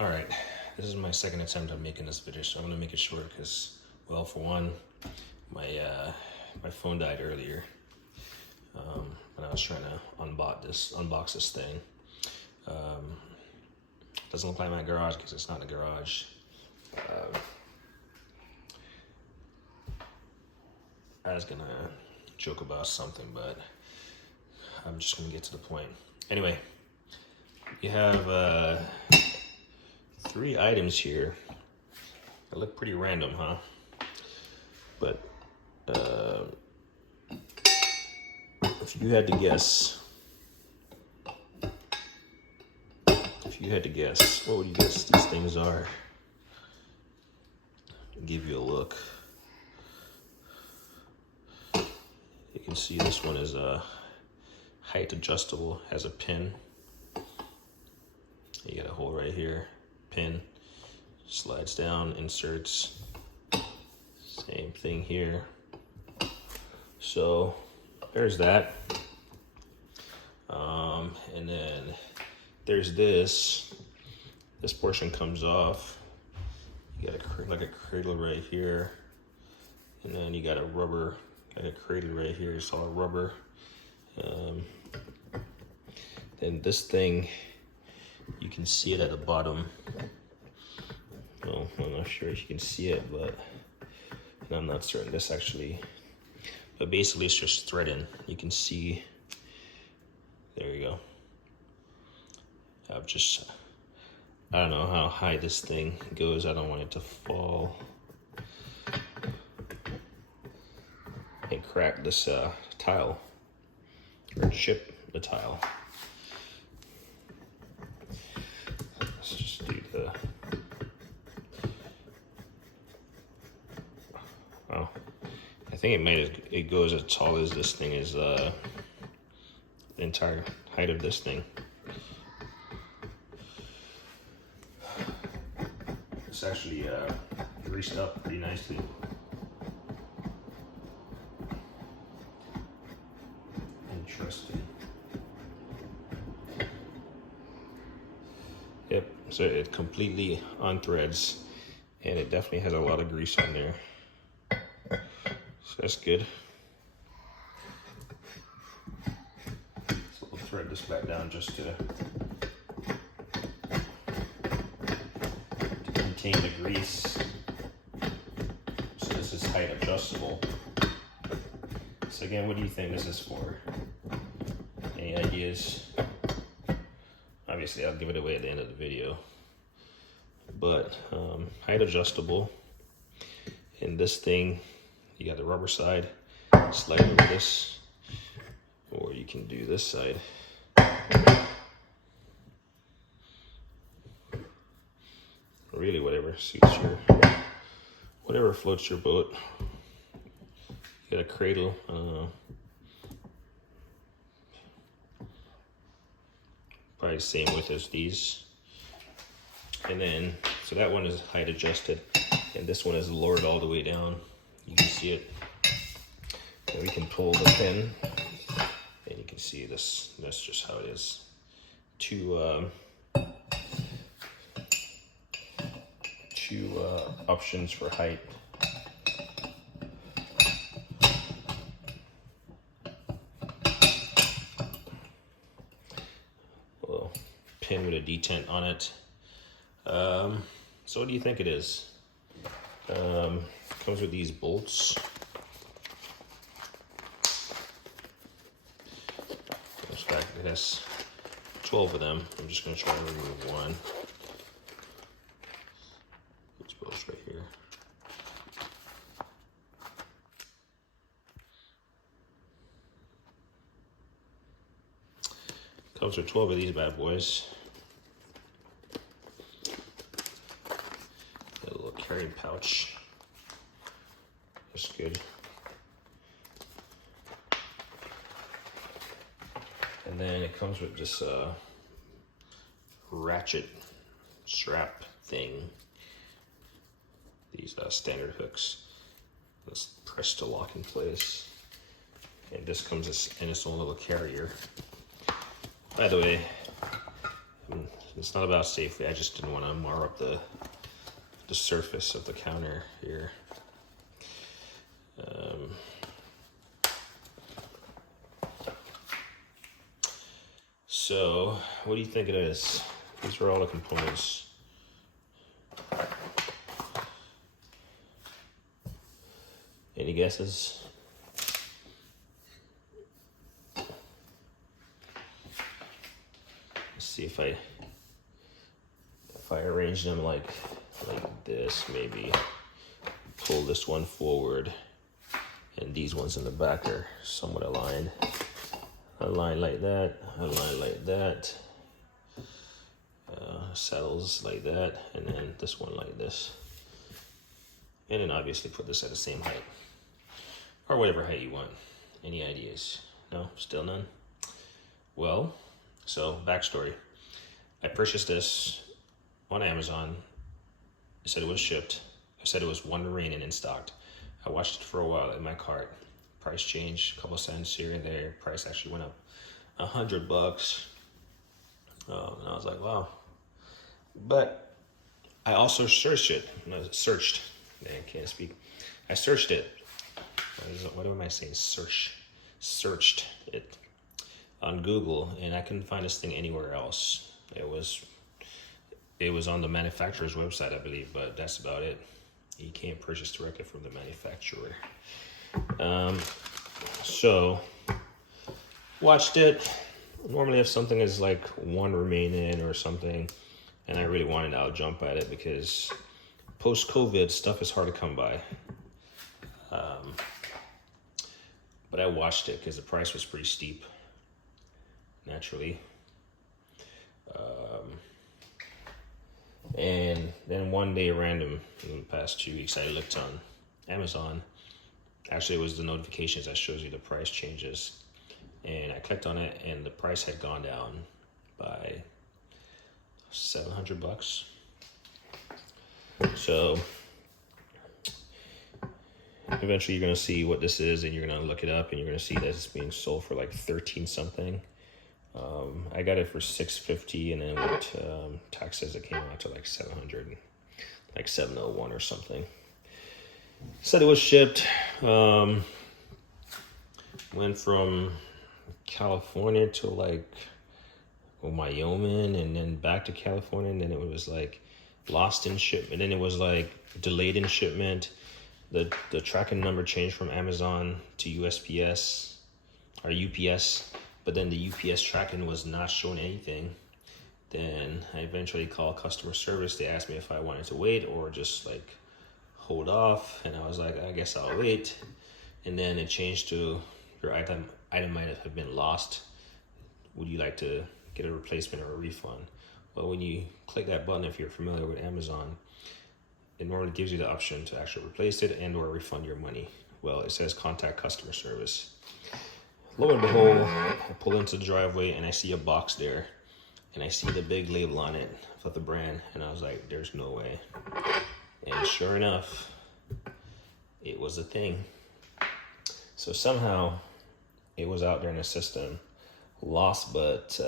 All right, this is my second attempt on making this video, so I'm gonna make it short because, well, for one, my phone died earlier when I was trying to unbox this thing. Doesn't look like my garage because it's not in the garage. I was gonna joke about something, but I'm just gonna get to the point. Anyway, you have 3 items here. They look pretty random, huh? But if you had to guess, what would you guess these things are? I'll give you a look. You can see this one is height adjustable, has a pin. You got a hole right here, pin, slides down, inserts. Same thing here. So there's that. And then there's this. This portion comes off. You got like a cradle right here, and then you got a rubber, like a cradle right here. It's all rubber. Then this thing, you can see it at the bottom. Well, I'm not sure if you can see it, but I'm not certain this actually. But basically, it's just threading. You can see. There you go. I don't know how high this thing goes. I don't want it to fall and crack this tile or chip the tile. Let's just do the. Oh, I think it goes as tall as this thing is. The entire height of this thing. It's actually greased up pretty nicely. Interesting. Yep, so it completely unthreads, and it definitely has a lot of grease on there. So that's good. So we'll thread this back down just to contain the grease. So this is height adjustable. So again, what do you think this is for? Any ideas? Obviously, I'll give it away at the end of the video. But height adjustable. And this thing, you got the rubber side, slide over this, or you can do this side. Really, whatever suits whatever floats your boat. You got a cradle. Probably the same width as these. And then, so that one is height adjusted, and this one is lowered all the way down. You can see it. And we can pull the pin, and you can see this. That's just how it is. Two options for height. Well, pin with a detent on it. So what do you think it is? Comes with these bolts. In fact, it has 12 of them. I'm just going to try to remove one. These bolts right here. Comes with 12 of these bad boys. Got a little carrying pouch. That's good. And then it comes with this ratchet strap thing. These standard hooks. That's pressed to lock in place. And this comes in its own little carrier. By the way, I'm It's not about safety. I just didn't want to mar up the surface of the counter here. So, what do you think it is? These are all the components. Any guesses? Let's see if I arrange them like this, maybe pull this one forward, and these ones in the back are somewhat aligned. Align like that, align like that, saddles like that, and then this one like this. And then obviously put this at the same height, or whatever height you want. Any ideas? No? Still none? Well, so backstory. I purchased this on Amazon. It said it was shipped. I said it was one remaining in stock. I watched it for a while in my cart. Price changed, a couple cents here and there. Price actually went up $100. And I was like, wow. But I also searched it. I can't speak. I searched it. What am I saying? Searched it on Google, and I couldn't find this thing anywhere else. It was on the manufacturer's website, I believe, but that's about it. You can't purchase directly from the manufacturer. So watched it. Normally if something is like one remaining or something and I really wanted, I'll jump at it, because post-COVID stuff is hard to come by. But I watched it because the price was pretty steep, naturally. And then one day random in the past 2 weeks, I looked on Amazon. Actually, it was the notifications that shows you the price changes. And I clicked on it, and the price had gone down by $700. So eventually you're going to see what this is, and you're going to look it up, and you're going to see that it's being sold for like 13 something. I got it for $650, and then with taxes it came out to like 700, like 701 or something. Said it was shipped. Went from California to like Wyoming, and then back to California, and then it was like lost in shipment, and then it was like delayed in shipment. The tracking number changed from Amazon to USPS or UPS, but then the UPS tracking was not showing anything. Then I eventually called customer service. They asked me if I wanted to wait or just like hold off, and I was like, I guess I'll wait. And then it changed to, your item might have been lost. Would you like to get a replacement or a refund? Well, when you click that button, if you're familiar with Amazon, it normally gives you the option to actually replace it and or refund your money. Well, it says contact customer service. Lo and behold, I pull into the driveway and I see a box there, and I see the big label on it of the brand, and I was like, there's no way. And sure enough, it was a thing. So somehow it was out there in the system, lost, but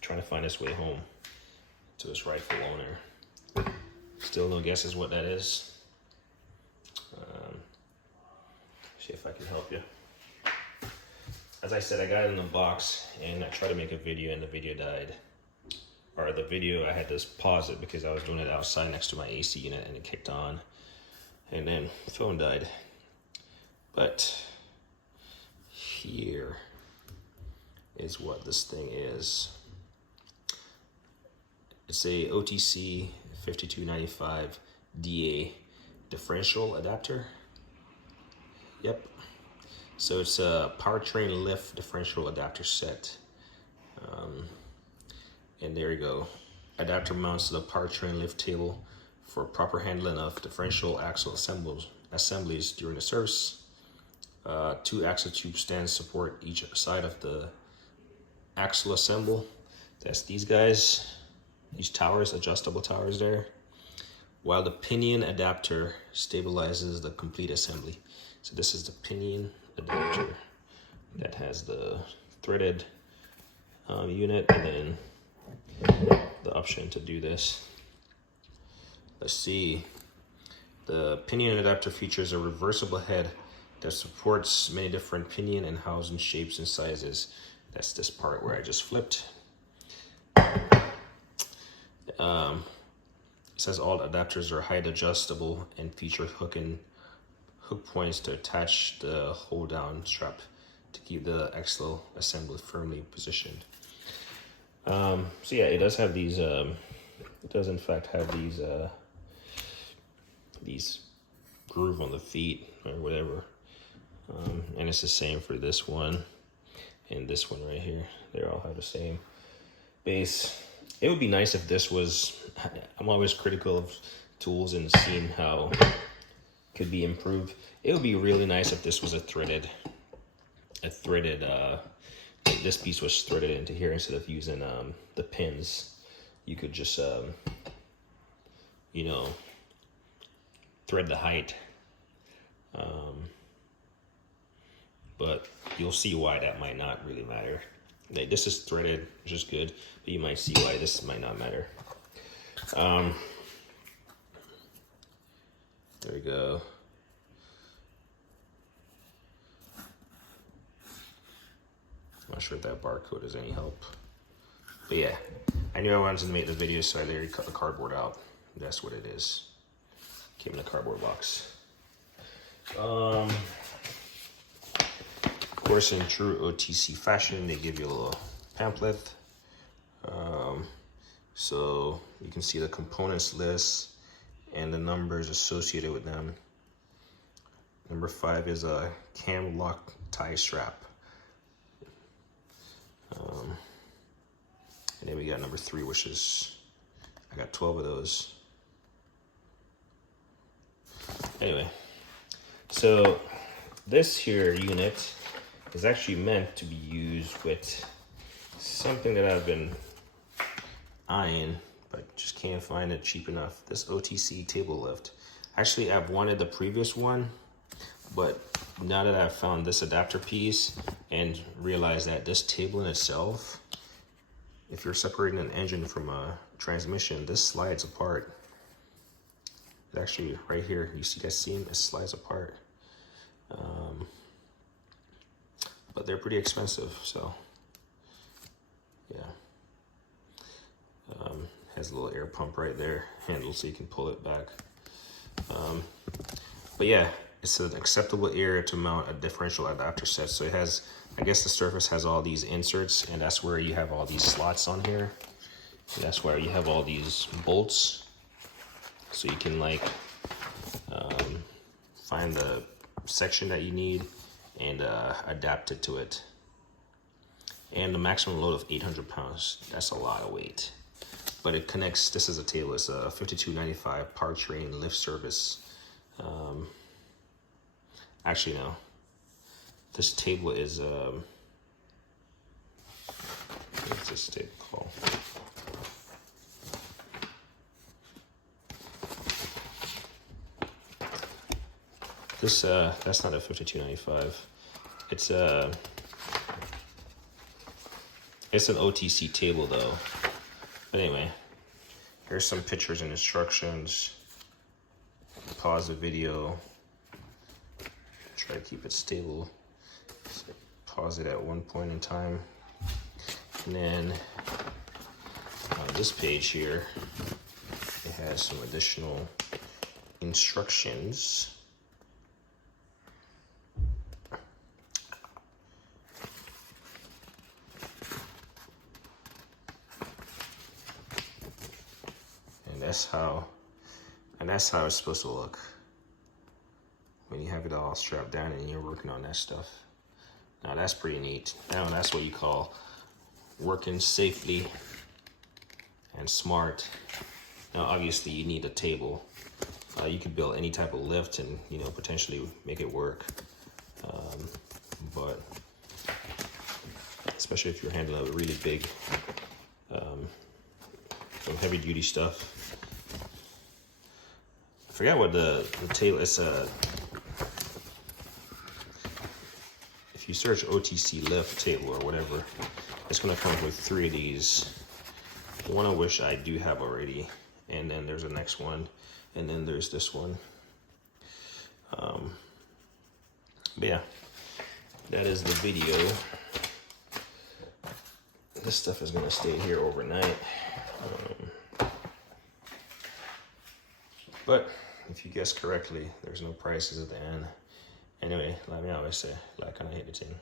trying to find its way home to its rightful owner. Still no guesses what that is. See if I can help you. As I said, I got it in the box, and I tried to make a video, and the video died. Or the video, I had to pause it because I was doing it outside next to my AC unit, and it kicked on, and then the phone died. But here is what this thing is. It's a OTC 5295 DA differential adapter. Yep. So it's a Powertrain lift differential adapter set. And there you go. Adapter mounts to the Powertrain lift table for proper handling of differential axle assemblies during the service. 2 axle tube stands support each side of the axle assemble. That's these guys, these towers, adjustable towers there. While the pinion adapter stabilizes the complete assembly. So this is the pinion adapter that has the threaded unit, and then the option to do this. Let's see. The pinion adapter features a reversible head that supports many different pinion and housing shapes and sizes. That's this part where I just flipped. It says all adapters are height adjustable and feature hook points to attach the hold down strap to keep the axle assembly firmly positioned. So yeah, it does have these. It does in fact have these groove on the feet or whatever, and it's the same for this one and this one right here. They all have the same base. It would be nice if this was. I'm always critical of tools and seeing how it could be improved. It would be really nice if this was a threaded. This piece was threaded into here instead of using the pins. You could just you know, thread the height. But you'll see why that might not really matter. Like, this is threaded, which is good, but you might see why this might not matter. There we go. I'm not sure if that barcode is any help. But yeah, I knew I wanted to make the video, so I literally cut the cardboard out. That's what it is. Came in a cardboard box. Of course, in true OTC fashion, they give you a little pamphlet. So you can see the components list and the numbers associated with them. Number 5 is a cam lock tie strap. And then we got number 3, which is, I got 12 of those. Anyway, so this here unit is actually meant to be used with something that I've been eyeing, but just can't find it cheap enough. This OTC table lift. Actually, I've wanted the previous one, but now that I've found this adapter piece and realized that this table in itself, if you're separating an engine from a transmission, this slides apart. It's actually right here. You see that seam? It slides apart. But they're pretty expensive, so yeah. Has a little air pump right there, handle so you can pull it back. But yeah, it's an acceptable area to mount a differential adapter set. So it has, I guess the surface has all these inserts, and that's where you have all these slots on here. And that's where you have all these bolts. So you can like find the section that you need and adapt it to it. And the maximum load of 800 pounds. That's a lot of weight. But it connects, this is a table, it's a 5295 Powertrain lift service. Actually, no. This table is, what's this table called? This, that's not a 5295. It's an OTC table though. But anyway, here's some pictures and instructions. Pause the video. Try to keep it stable. So pause it at one point in time. And then on this page here, it has some additional instructions. That's how it's supposed to look when you have it all strapped down and you're working on that stuff. Now that's pretty neat. Now that's what you call working safely and smart. Now obviously you need a table. You could build any type of lift and potentially make it work. But especially if you're handling a really big, some heavy duty stuff. I forgot what the table is. If you search OTC lift table or whatever, it's going to come up with 3 of these. One I wish I do have already, and then there's the next one, and then there's this one. But yeah, that is the video. This stuff is gonna stay here overnight. But if you guess correctly, there's no prices at the end. Anyway, like me always say, like, and I hate the thing.